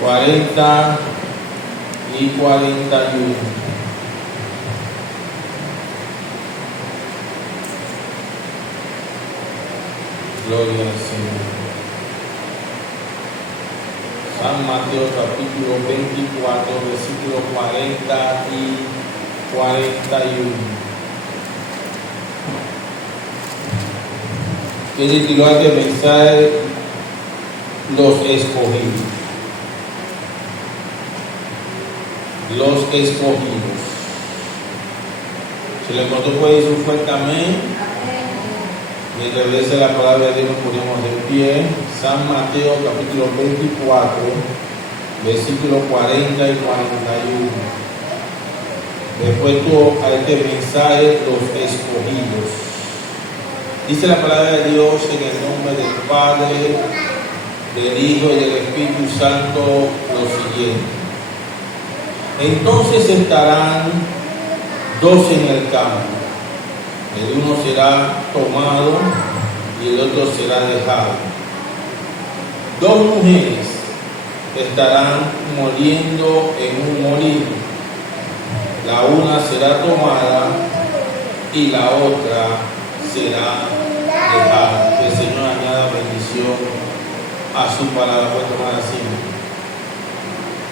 40 y 41. Gloria al Señor. San Mateo capítulo 24, versículos 40 y 41. Que titular de mensaje: los escogidos. Los escogidos. Si le encontró, puede decir un fuerte amén. Mientras dice la palabra de Dios, nos ponemos de pie. San Mateo capítulo 24, versículos 40 y 41. Después tuvo a este mensaje: los escogidos. Dice la palabra de Dios en el nombre del Padre, del Hijo y del Espíritu Santo lo siguiente. Entonces estarán dos en el campo, el uno será tomado y el otro será dejado. Dos mujeres estarán moliendo en un molino, la una será tomada y la otra será dejada. Que el Señor añada bendición a su palabra. Voy a tomar así.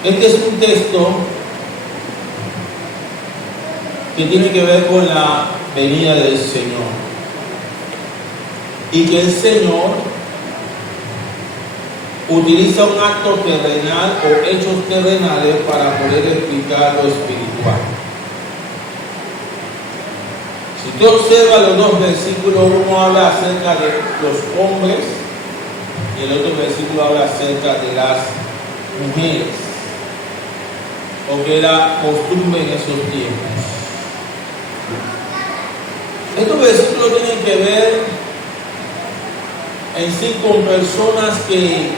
Este es un texto que tiene que ver con la venida del Señor, y que el Señor utiliza un acto terrenal o hechos terrenales para poder explicar lo espiritual. Si tú observas los dos versículos, uno habla acerca de los hombres y el otro versículo habla acerca de las mujeres, o que era costumbre en esos tiempos. Estos versículos tienen que ver en sí con personas que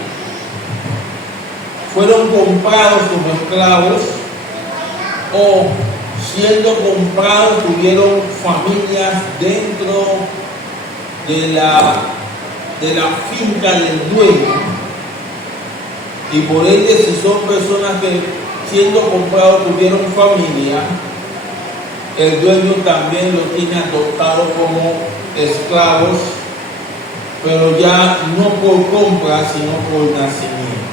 fueron comprados como esclavos, o siendo comprados tuvieron familias dentro de la finca del dueño, y por ende, si son personas que siendo comprados tuvieron familia, el dueño también lo tiene adoptado como esclavos, pero ya no por compra, sino por nacimiento.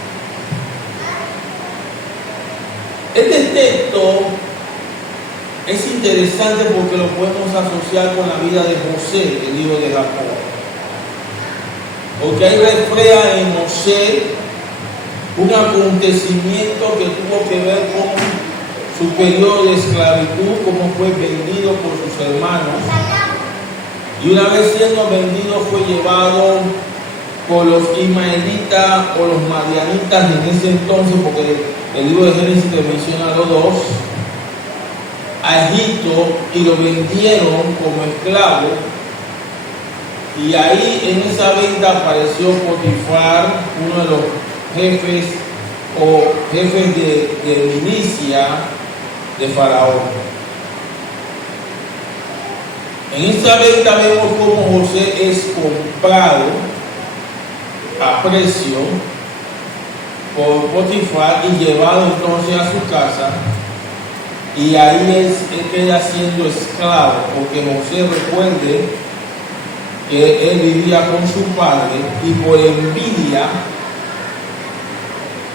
Este texto es interesante porque lo podemos asociar con la vida de José, el hijo de Jacob. Porque ahí refleja en José un acontecimiento que tuvo que ver con su periodo de esclavitud, como fue vendido por sus hermanos, y una vez siendo vendido fue llevado por los ismaelitas o los madianitas en ese entonces, porque el libro de Génesis te menciona a los dos, a Egipto, y lo vendieron como esclavo. Y ahí en esa venta apareció Potifar, uno de los jefes de milicia de Faraón. En esta venta vemos cómo José es comprado a precio por Potifar y llevado entonces a su casa, y ahí él queda siendo esclavo, porque José, recuerde que él vivía con su padre y por envidia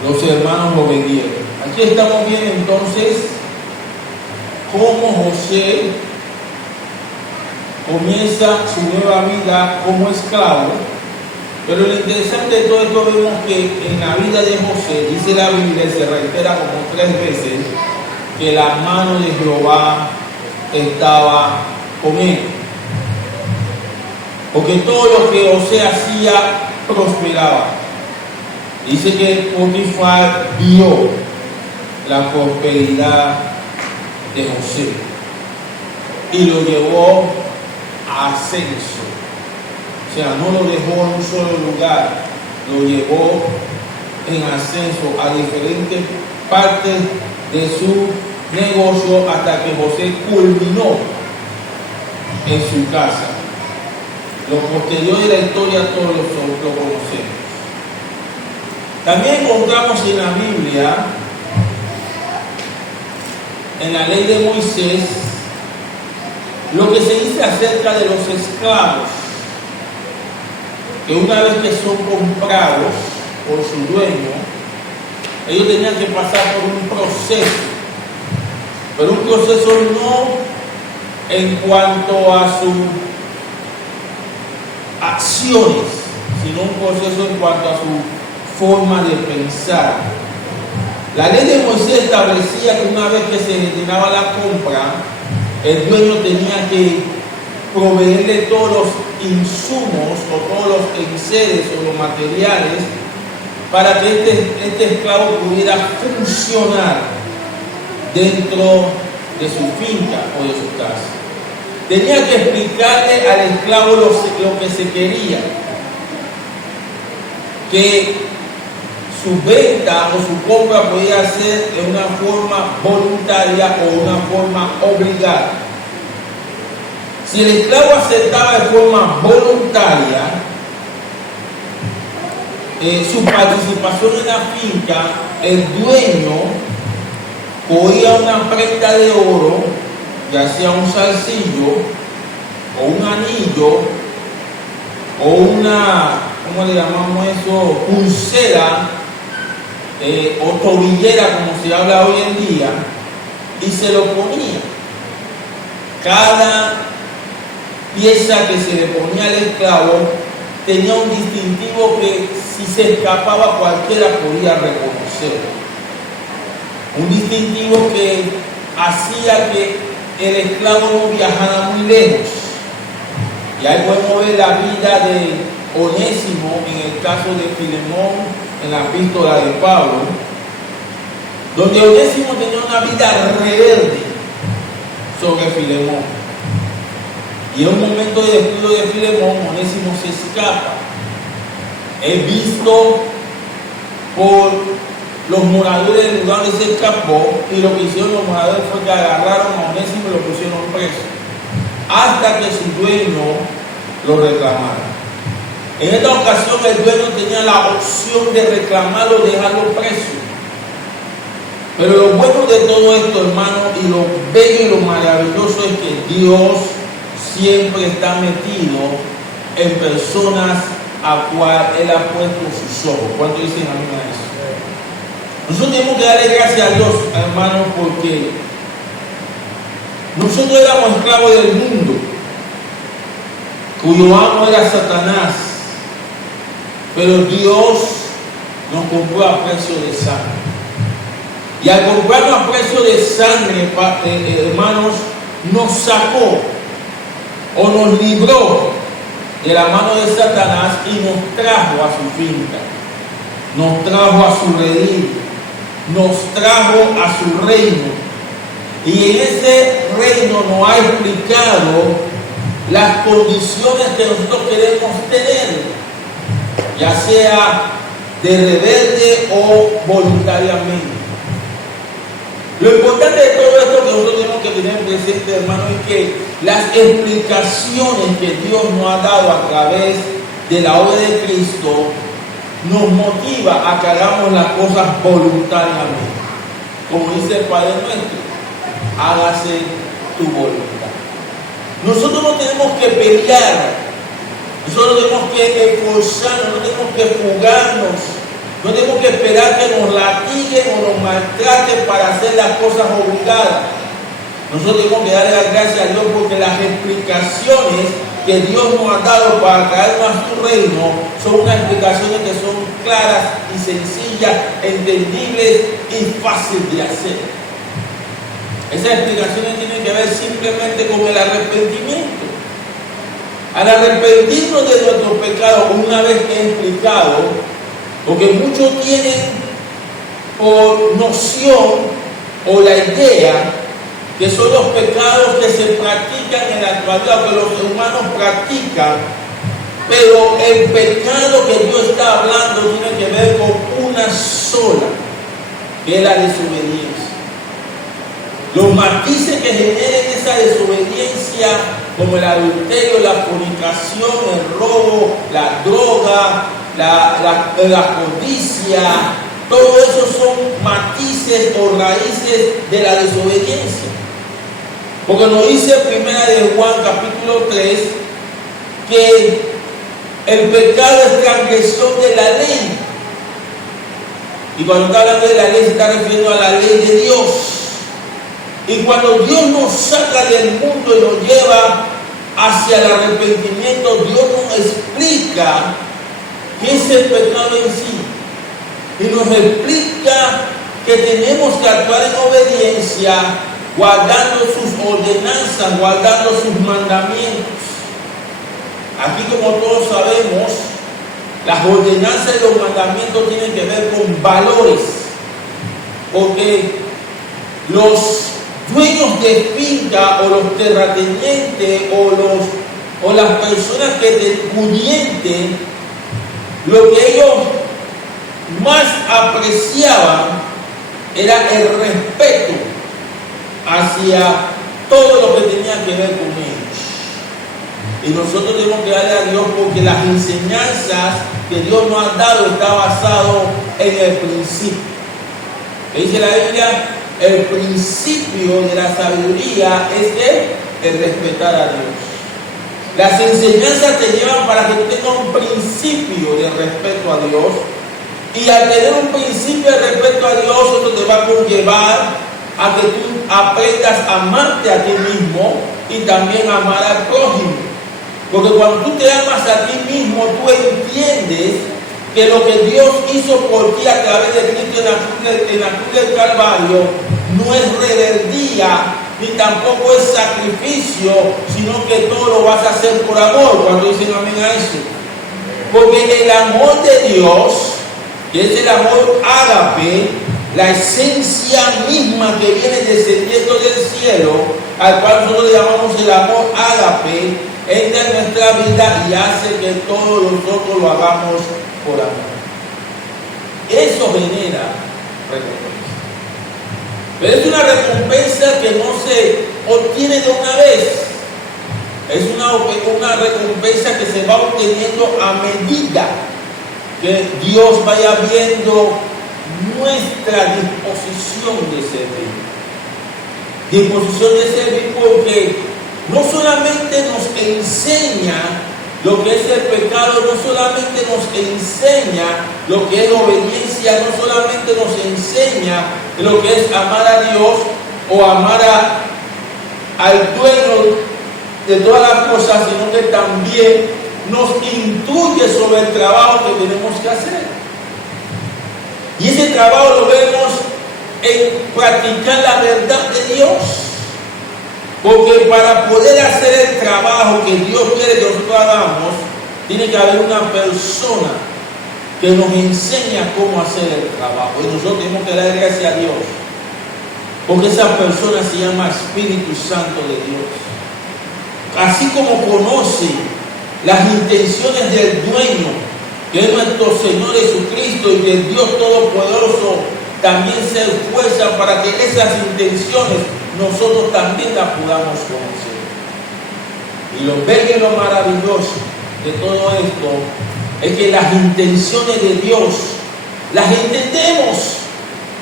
los hermanos lo vendieron. Aquí estamos viendo entonces cómo José comienza su nueva vida como esclavo. Pero lo interesante de todo esto, vemos que en la vida de José, dice la Biblia, se reitera como 3 veces, que la mano de Jehová estaba con él. Porque todo lo que José hacía prosperaba. Dice que Potifar vio la prosperidad de José y lo llevó a ascenso. O sea, no lo dejó en un solo lugar, lo llevó en ascenso a diferentes partes de su negocio, hasta que José culminó en su casa. Lo posterior de la historia todos lo conocemos. También encontramos en la Biblia, en la ley de Moisés, lo que se dice acerca de los esclavos, que una vez que son comprados por su dueño, ellos tenían que pasar por un proceso, pero un proceso no en cuanto a sus acciones, sino un proceso en cuanto a su forma de pensar. La ley de Moisés establecía que una vez que se retiraba la compra, el dueño tenía que proveerle todos los insumos o todos los enseres o los materiales para que este esclavo pudiera funcionar dentro de su finca o de su casa. Tenía que explicarle al esclavo lo que se quería, que su venta o su compra podía ser de una forma voluntaria o una forma obligada. Si el esclavo aceptaba de forma voluntaria su participación en la finca, el dueño cogía una prenda de oro, ya sea un zarcillo o un anillo o una, ¿cómo le llamamos eso? Pulsera o tobillera, como se habla hoy en día, y se lo ponía. Cada pieza que se le ponía al esclavo tenía un distintivo que si se escapaba cualquiera podía reconocer. Un distintivo que hacía que el esclavo no viajara muy lejos. Y ahí podemos ver la vida de Onésimo en el caso de Filemón en la epístola de Pablo, donde Onésimo tenía una vida rebelde sobre Filemón. Y en un momento de descuido de Filemón, Onésimo se escapa. Es visto por los moradores del lugar donde se escapó, y lo que hicieron los moradores fue que agarraron a Onésimo y lo pusieron preso, hasta que su dueño lo reclamara. En esta ocasión el dueño tenía la opción de reclamarlo o dejarlo preso. Pero lo bueno de todo esto, hermano, y lo bello y lo maravilloso es que Dios siempre está metido en personas a cual Él ha puesto sus ojos. ¿Cuánto dicen amén a eso? Nosotros tenemos que darle gracias a Dios, hermano, porque nosotros éramos esclavos del mundo, cuyo amo era Satanás, pero Dios nos compró a precio de sangre. Y al comprarnos a precio de sangre, hermanos, nos sacó o nos libró de la mano de Satanás y nos trajo a su finca, nos trajo a su redil, nos trajo a su reino. Y en ese reino nos ha explicado las condiciones que nosotros queremos tener, ya sea de rebelde o voluntariamente. Lo importante de todo esto que nosotros tenemos que tener presente, hermano, es que las explicaciones que Dios nos ha dado a través de la obra de Cristo nos motiva a que hagamos las cosas voluntariamente. Como dice el Padre nuestro, hágase tu voluntad. Nosotros no tenemos que pelear, nosotros tenemos que esforzarnos, no tenemos que fugarnos. No tenemos que esperar que nos latiguen o nos maltraten para hacer las cosas obligadas. Nosotros tenemos que darle las gracias a Dios porque las explicaciones que Dios nos ha dado para traernos a su reino son unas explicaciones que son claras y sencillas, entendibles y fáciles de hacer. Esas explicaciones tienen que ver simplemente con el arrepentimiento. Al arrepentirnos de nuestros pecados, una vez que he explicado, porque muchos tienen por noción o la idea que son los pecados que se practican en la actualidad, que los humanos practican, pero el pecado que Dios está hablando tiene que ver con una sola, que es la desobediencia. Los matices que generen esa desobediencia, como el adulterio, la fornicación, el robo, la droga, la codicia, todo eso son matices o raíces de la desobediencia. Porque nos dice Primera de Juan capítulo 3 que el pecado es transgresión de la ley. Y cuando está hablando de la ley se está refiriendo a la ley de Dios. Y cuando Dios nos saca del mundo y nos lleva hacia el arrepentimiento, Dios nos explica qué es el pecado en sí. Y nos explica que tenemos que actuar en obediencia, guardando sus ordenanzas, guardando sus mandamientos. Aquí, como todos sabemos, las ordenanzas y los mandamientos tienen que ver con valores, porque los dueños de finca o los terratenientes o las personas que pudientes, lo que ellos más apreciaban era el respeto hacia todo lo que tenía que ver con ellos. Y nosotros tenemos que darle a Dios porque las enseñanzas que Dios nos ha dado está basado en el principio. ¿Qué dice la Biblia? El principio de la sabiduría es el respetar a Dios. Las enseñanzas te llevan para que tú tengas un principio de respeto a Dios. Y al tener un principio de respeto a Dios, eso te va a conllevar a que tú aprendas a amarte a ti mismo y también a amar al prójimo. Porque cuando tú te amas a ti mismo, tú entiendes que lo que Dios hizo por ti a través de Cristo en la cruz del Calvario no es rebeldía, ni tampoco es sacrificio, sino que todo lo vas a hacer por amor. Cuando dicen amén a eso. Porque el amor de Dios, que es el amor ágape, la esencia misma que viene descendiendo del cielo, al cual nosotros le llamamos el amor ágape, entra en nuestra vida y hace que todos nosotros lo hagamos por amor. Eso genera recompensa. Pero es una recompensa que no se obtiene de una vez. Es una recompensa que se va obteniendo a medida que Dios vaya viendo nuestra disposición de servir. Disposición de servir porque no solamente nos enseña lo que es el pecado, no solamente nos enseña lo que es obediencia, no solamente nos enseña lo que es amar a Dios o amar al dueño de todas las cosas, sino que también nos instruye sobre el trabajo que tenemos que hacer. Y ese trabajo lo vemos en practicar la verdad de Dios. Porque para poder hacer el trabajo que Dios quiere que nosotros hagamos, tiene que haber una persona que nos enseña cómo hacer el trabajo. Y nosotros tenemos que dar gracias a Dios. Porque esa persona se llama Espíritu Santo de Dios. Así como conoce las intenciones del dueño, que es nuestro Señor Jesucristo, y que Dios Todopoderoso también se esfuerza para que esas intenciones nosotros también las podamos conocer. Y lo bello y lo maravilloso de todo esto es que las intenciones de Dios las entendemos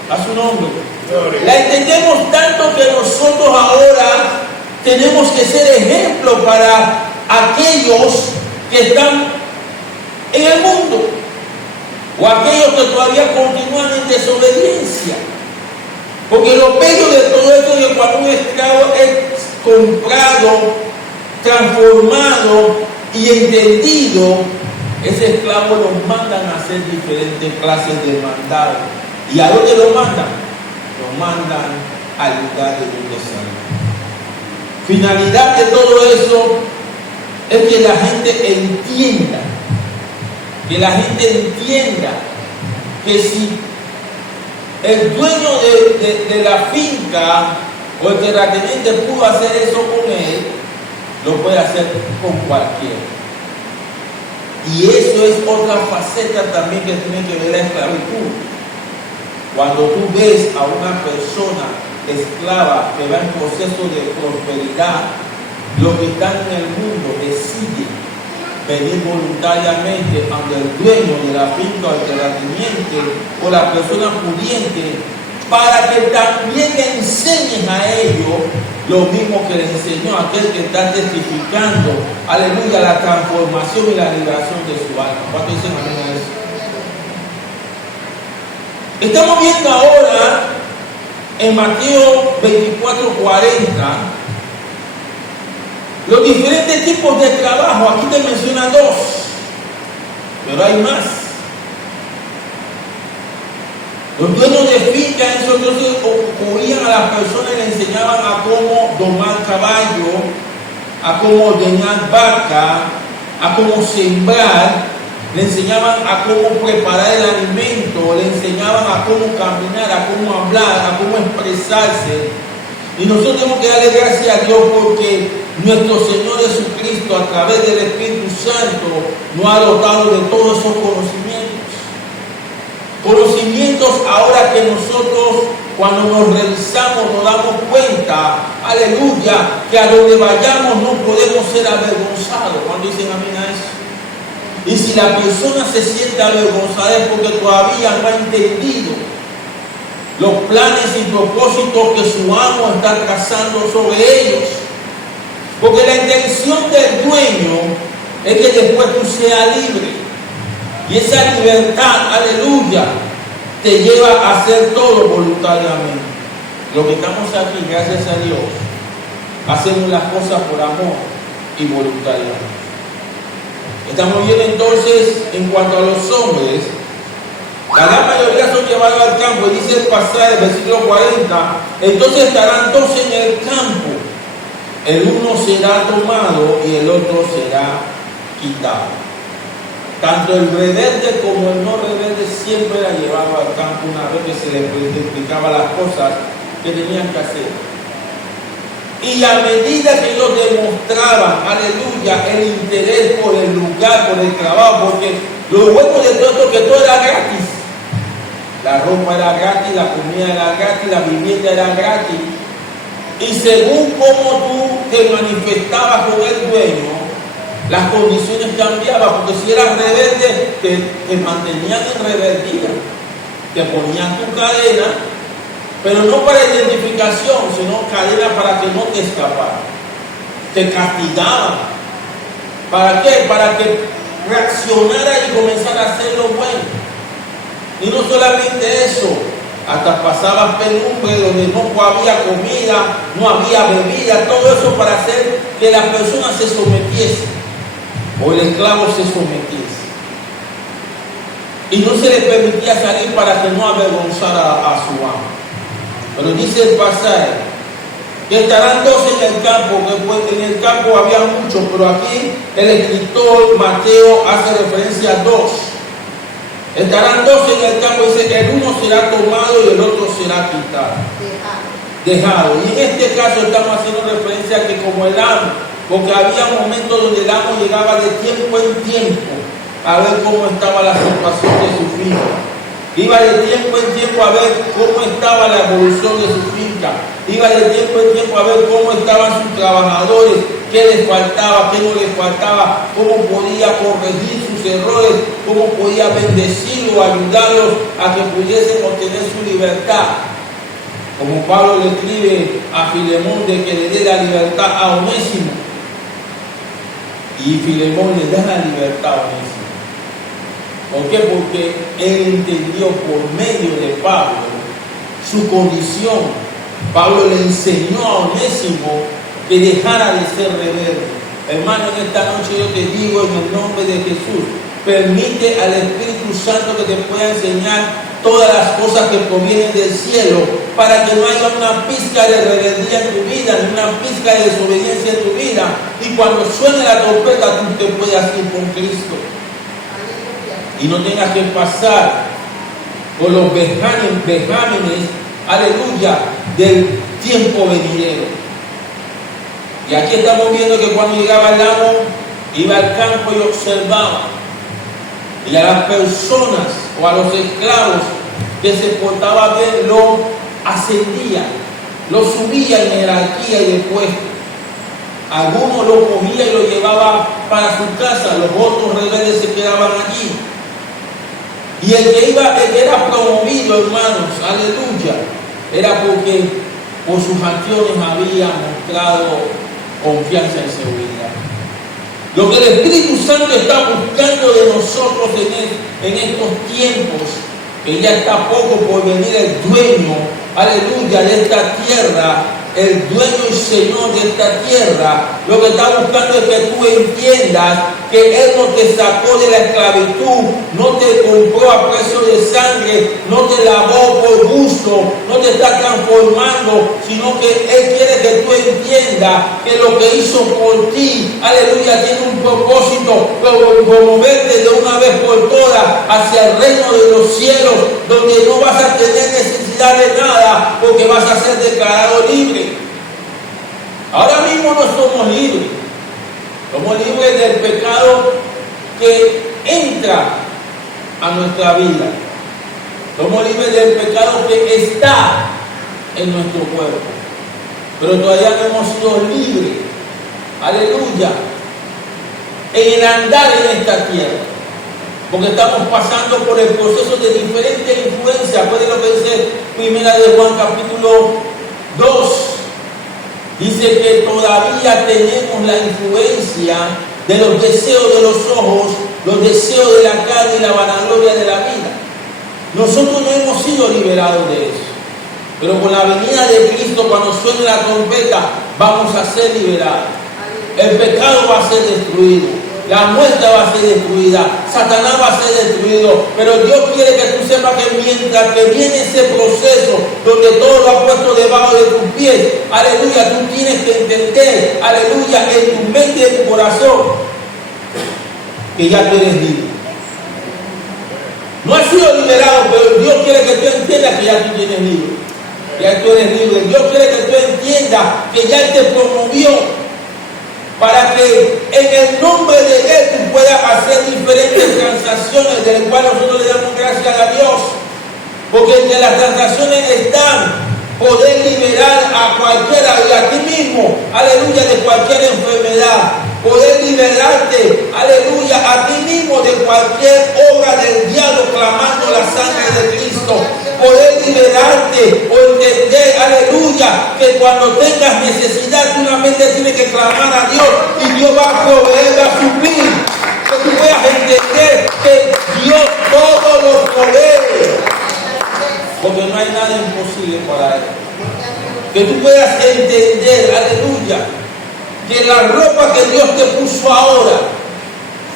a su nombre. Las entendemos tanto que nosotros ahora tenemos que ser ejemplo para aquellos que están en el mundo o aquellos que todavía continúan en desobediencia. Porque lo bello de todo esto es que cuando un esclavo es comprado, transformado y entendido, ese esclavo lo mandan a hacer diferentes clases de mandados. ¿Y a dónde lo mandan? Lo mandan al lugar de donde sale. Finalidad de todo eso es que la gente entienda, que si el dueño de la finca o el terrateniente pudo hacer eso con él, lo puede hacer con cualquiera. Y eso es otra faceta también que tiene que ver la esclavitud. Cuando tú ves a una persona esclava que va en proceso de prosperidad, los que están en el mundo deciden venir voluntariamente ante el dueño de la finca o el terrateniente o la persona pudiente, para que también le enseñen a ellos lo mismo que le enseñó aquel que está testificando, aleluya, la transformación y la liberación de su alma. ¿Cuántos dicen amén a eso? Estamos viendo ahora en Mateo 24:40 los diferentes tipos de trabajo. Aquí te menciona 2, pero hay más. Los dueños de finca, esos entonces ocurrían a las personas y le enseñaban a cómo domar caballo, a cómo ordeñar vaca, a cómo sembrar, le enseñaban a cómo preparar el alimento, le enseñaban a cómo caminar, a cómo hablar, a cómo expresarse. Y nosotros tenemos que darle gracias a Dios porque nuestro Señor Jesucristo, a través del Espíritu Santo, nos ha dotado de todos esos conocimientos. Conocimientos ahora que nosotros, cuando nos revisamos, nos damos cuenta, aleluya, que a donde vayamos no podemos ser avergonzados. Cuando dicen amén a eso. Y si la persona se siente avergonzada es porque todavía no ha entendido los planes y propósitos que su amo está trazando sobre ellos. Porque la intención del dueño es que después tú seas libre. Y esa libertad, aleluya, te lleva a hacer todo voluntariamente. Lo que estamos aquí, gracias a Dios, hacemos las cosas por amor y voluntariamente. Estamos viendo entonces, en cuanto a los hombres, la gran mayoría son llevados al campo, y dice el pasaje, el versículo 40, entonces estarán 2 en el campo, el uno será tomado y el otro será quitado. Tanto el rebelde como el no rebelde siempre era llevado al campo una vez que se les explicaba las cosas que tenían que hacer. Y a medida que ellos demostraban, aleluya, el interés por el lugar, por el trabajo, porque lo bueno de todo esto es que todo era gratis. La ropa era gratis, la comida era gratis, la vivienda era gratis. Y según cómo tú te manifestabas con el dueño, las condiciones cambiaban, porque si eras rebelde, te mantenían en rebeldía, te ponían tu cadena, pero no para identificación, sino cadena para que no te escaparan. Te castigaban. ¿Para qué? Para que reaccionara y comenzara a hacer lo bueno. Y no solamente eso, hasta pasaban penumbre donde no había comida, no había bebida, todo eso para hacer que la persona se sometiese o el esclavo se sometiese. Y no se le permitía salir para que no avergonzara a su amo. Pero dice el pasaje que estarán 2 en el campo, que en el campo había muchos, pero aquí el escritor Mateo hace referencia a 2. Estarán 2 en el campo, dice que el uno será tomado y el otro será quitado. Dejado. Y en este caso estamos haciendo referencia a que como el amo, porque había momentos donde el amo llegaba de tiempo en tiempo a ver cómo estaba la situación de su finca. Iba de tiempo en tiempo a ver cómo estaba la evolución de su finca. Iba de tiempo en tiempo a ver cómo estaban sus trabajadores, qué les faltaba, qué no les faltaba, cómo podía corregir sus errores, cómo podía bendecirlos, ayudarlos a que pudiesen obtener su libertad. Como Pablo le escribe a Filemón de que le dé la libertad a Onésimo. Y Filemón le da la libertad a Onésimo. ¿Por qué? Porque él entendió por medio de Pablo su condición. Pablo le enseñó a Onésimo que dejara de ser rebelde. Hermano, en esta noche yo te digo en el nombre de Jesús, permite al Espíritu Santo que te pueda enseñar todas las cosas que provienen del cielo, para que no haya una pizca de rebeldía en tu vida, ni una pizca de desobediencia en tu vida, y cuando suene la trompeta tú te puedas ir con Cristo y no tengas que pasar por los vejámenes, aleluya, del tiempo venidero. Y aquí estamos viendo que cuando llegaba el amo, iba al campo y observaba, y a las personas o a los esclavos que se portaban bien lo ascendía, lo subía en jerarquía y de puesto. Algunos lo cogía y lo llevaba para su casa, los otros rebeldes se quedaban allí. Y el que era promovido, hermanos, aleluya, era porque por sus acciones había mostrado confianza y seguridad. Lo que el Espíritu Santo está buscando de nosotros en estos tiempos, que ya está poco por venir el dueño, aleluya, de esta tierra, el dueño y señor de esta tierra, lo que está buscando es que tú entiendas que Él no te sacó de la esclavitud, no te compró a precio de sangre, no te lavó por gusto, no te está transformando, sino que Él quiere que tú entiendas que lo que hizo por ti, aleluya, tiene un propósito, promoverte de una vez por todas hacia el reino de los cielos, donde no vas a tener necesidad de nada, porque vas a ser declarado libre. Ahora mismo no somos libres. Somos libres del pecado que entra a nuestra vida. Somos libres del pecado que está en nuestro cuerpo. Pero todavía no hemos sido libres. Aleluya. En el andar en esta tierra. Porque estamos pasando por el proceso de diferentes influencias. Puede lo que dice Primera de Juan capítulo 2. Dice que todavía tenemos la influencia de los deseos de los ojos, los deseos de la carne y la vanagloria de la vida. Nosotros no hemos sido liberados de eso. Pero con la venida de Cristo, cuando suene la trompeta, vamos a ser liberados. El pecado va a ser destruido. La muerte va a ser destruida, Satanás va a ser destruido, pero Dios quiere que tú sepas que mientras que viene ese proceso donde todo lo ha puesto debajo de tus pies, aleluya, tú tienes que entender, aleluya, en tu mente y en tu corazón, que ya tú eres libre. No has sido liberado, pero Dios quiere que tú entiendas que ya tú tienes libre, ya tú eres libre. Dios quiere que tú entiendas que ya Él te promovió, para que en el nombre de Él tú puedas hacer diferentes transacciones, de las cuales nosotros le damos gracias a Dios. Porque entre las transacciones están poder liberar a cualquiera de aquí mismo, aleluya, de cualquier enfermedad. Poder liberarte, aleluya, a ti mismo de cualquier obra del diablo clamando la sangre de Cristo. Poder liberarte o entender, aleluya, que cuando tengas necesidad, tú solamente tienes que clamar a Dios y Dios va a proveer, va a suplir. Que tú puedas entender que Dios todo lo provee. Porque no hay nada imposible para Él. Que tú puedas entender, aleluya, que la ropa que Dios te puso ahora,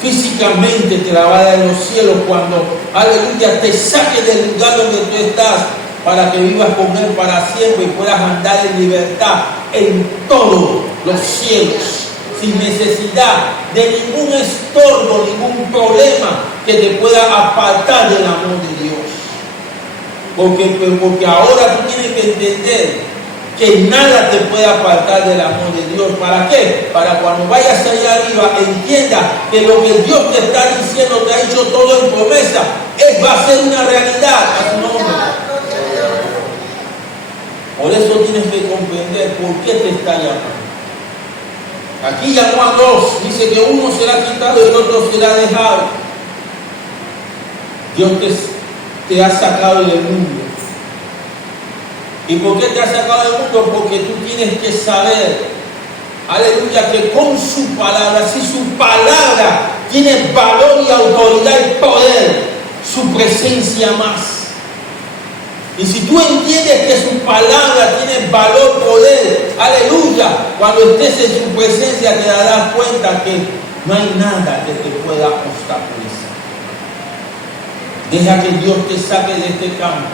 físicamente te la va a dar en los cielos cuando, aleluya, te saque del lugar donde tú estás, para que vivas con Él para siempre y puedas andar en libertad en todos los cielos, sin necesidad de ningún estorbo, ningún problema que te pueda apartar del amor de Dios. Porque ahora tú tienes que entender que nada te puede apartar del amor de Dios. ¿Para qué? Para cuando vayas allá arriba, entienda que lo que Dios te está diciendo, te ha hecho todo en promesa, va a ser una realidad a su nombre. Por eso tienes que comprender por qué te está llamando. Aquí llamó a dos, dice que uno será quitado y el otro será dejado. Dios te ha sacado del mundo. ¿Y por qué te ha sacado del mundo? Porque tú tienes que saber, aleluya, que con su palabra, si su palabra tiene valor y autoridad y poder, su presencia más. Y si tú entiendes que su palabra tiene valor, poder, aleluya, cuando estés en su presencia te darás cuenta que no hay nada que te pueda obstaculizar. Deja que Dios te saque de este campo.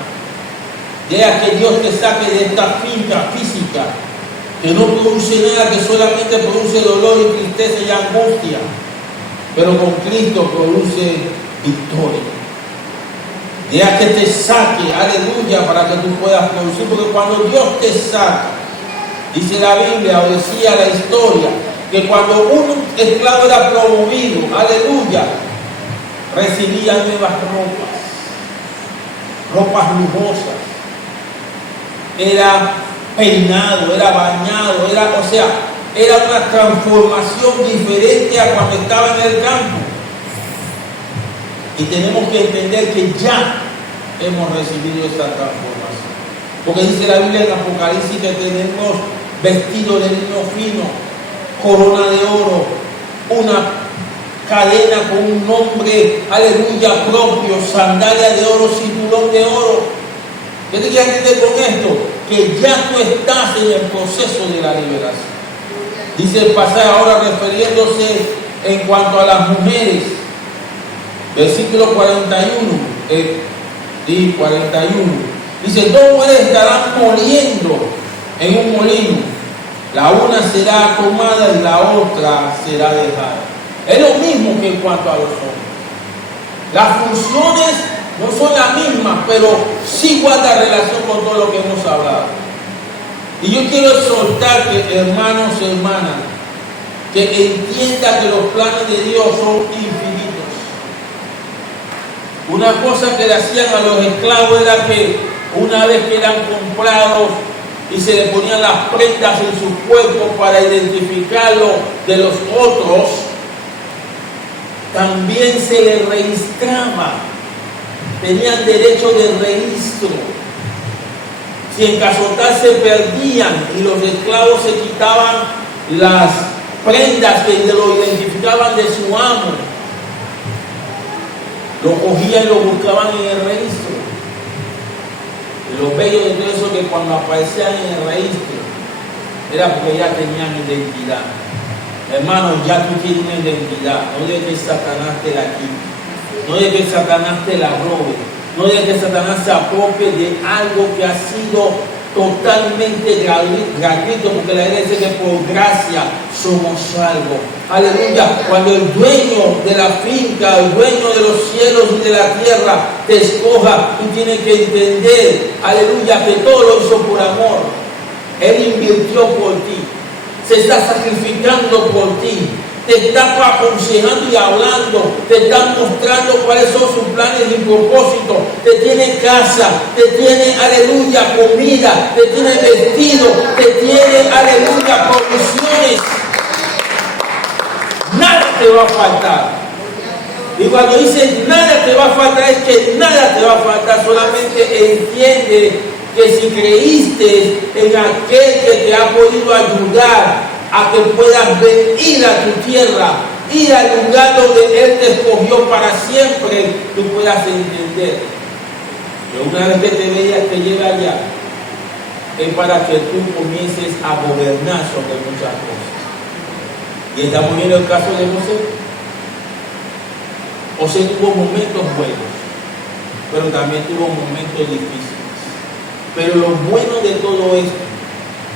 Deja que Dios te saque de esta finca física que no produce nada, que solamente produce dolor y tristeza y angustia, pero con Cristo produce victoria. Deja que te saque, aleluya, para que tú puedas producir, porque cuando Dios te saca, dice la Biblia, o decía la historia, que cuando un esclavo era promovido, aleluya, recibía nuevas ropas lujosas, era peinado, era bañado, era una transformación diferente a cuando estaba en el campo. Y tenemos que entender que ya hemos recibido esa transformación. Porque dice la Biblia en Apocalipsis que tenemos vestido de lino fino, corona de oro, una cadena con un nombre, aleluya, propio, sandalia de oro, cinturón de oro. ¿Qué te quiero entender con esto? Que ya tú estás en el proceso de la liberación. Dice el pasaje ahora refiriéndose en cuanto a las mujeres, versículo 41 y 41. Dice, dos mujeres estarán moliendo en un molino, la una será tomada y la otra será dejada. Es lo mismo que en cuanto a los hombres. Las funciones no son las mismas, pero sí guarda relación con todo lo que hemos hablado. Y yo quiero exhortarte, hermanos y hermanas, que entienda que los planes de Dios son infinitos. Una cosa que le hacían a los esclavos era que una vez que eran comprados y se le ponían las prendas en su cuerpo para identificarlo de los otros, también se les registraba. Tenían derecho de registro. Si en caso tal se perdían y los esclavos se quitaban las prendas que lo identificaban de su amo, lo cogían y lo buscaban en el registro. Y lo bello de todo eso es que cuando aparecían en el registro era porque ya tenían identidad. Hermano, ya tú tienes una identidad. No de que Satanás te la quite, no de que Satanás te la robe, no de que Satanás se apropie de algo que ha sido totalmente gratuito, porque la Biblia dice que por gracia somos salvos. Aleluya. Cuando el dueño de la finca, el dueño de los cielos y de la tierra te escoja, tú tienes que entender, aleluya, que todo lo hizo por amor. Él invirtió por ti, se está sacrificando por ti, te está aconsejando y hablando, te está mostrando cuáles son sus planes y propósitos, te tiene casa, te tiene, aleluya, comida, te tiene vestido, te tiene, aleluya, provisiones. Nada te va a faltar. Y cuando dice nada te va a faltar, es que nada te va a faltar. Solamente entiende que si creíste en aquel que te ha podido ayudar a que puedas venir a tu tierra, ir al lugar donde Él te escogió para siempre, tú puedas entender que una vez que te lleve allá, es para que tú comiences a gobernar sobre muchas cosas. Y estamos viendo el caso de José. José tuvo momentos buenos, pero también tuvo momentos difíciles. Pero lo bueno de todo esto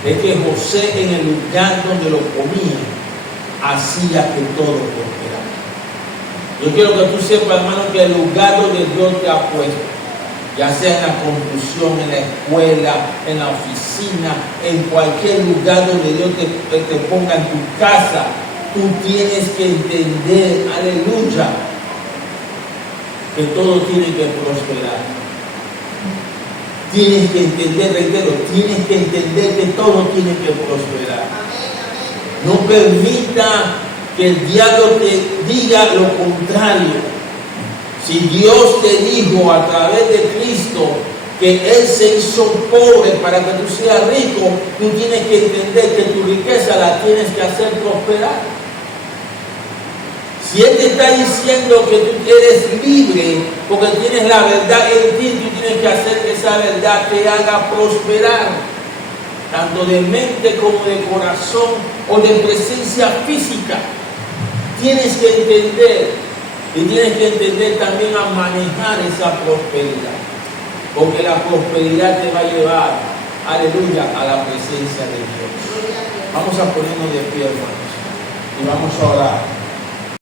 es que José, en el lugar donde lo ponía, hacía que todo prosperara. Yo quiero que tú sepas, hermano, que el lugar donde Dios te ha puesto, ya sea en la construcción, en la escuela, en la oficina, en cualquier lugar donde Dios te ponga, en tu casa, tú tienes que entender, aleluya, que todo tiene que prosperar. Tienes que entender, reitero, tienes que entender que todo tiene que prosperar. No permita que el diablo te diga lo contrario. Si Dios te dijo a través de Cristo que Él se hizo pobre para que tú seas rico, tú tienes que entender que tu riqueza la tienes que hacer prosperar. Si Él te está diciendo que tú eres libre porque tienes la verdad en ti, tú tienes que hacer que esa verdad te haga prosperar, tanto de mente como de corazón o de presencia física. Tienes que entender, y tienes que entender también a manejar esa prosperidad, porque la prosperidad te va a llevar, aleluya, a la presencia de Dios. Vamos a ponernos de pie, hermanos, y vamos a orar.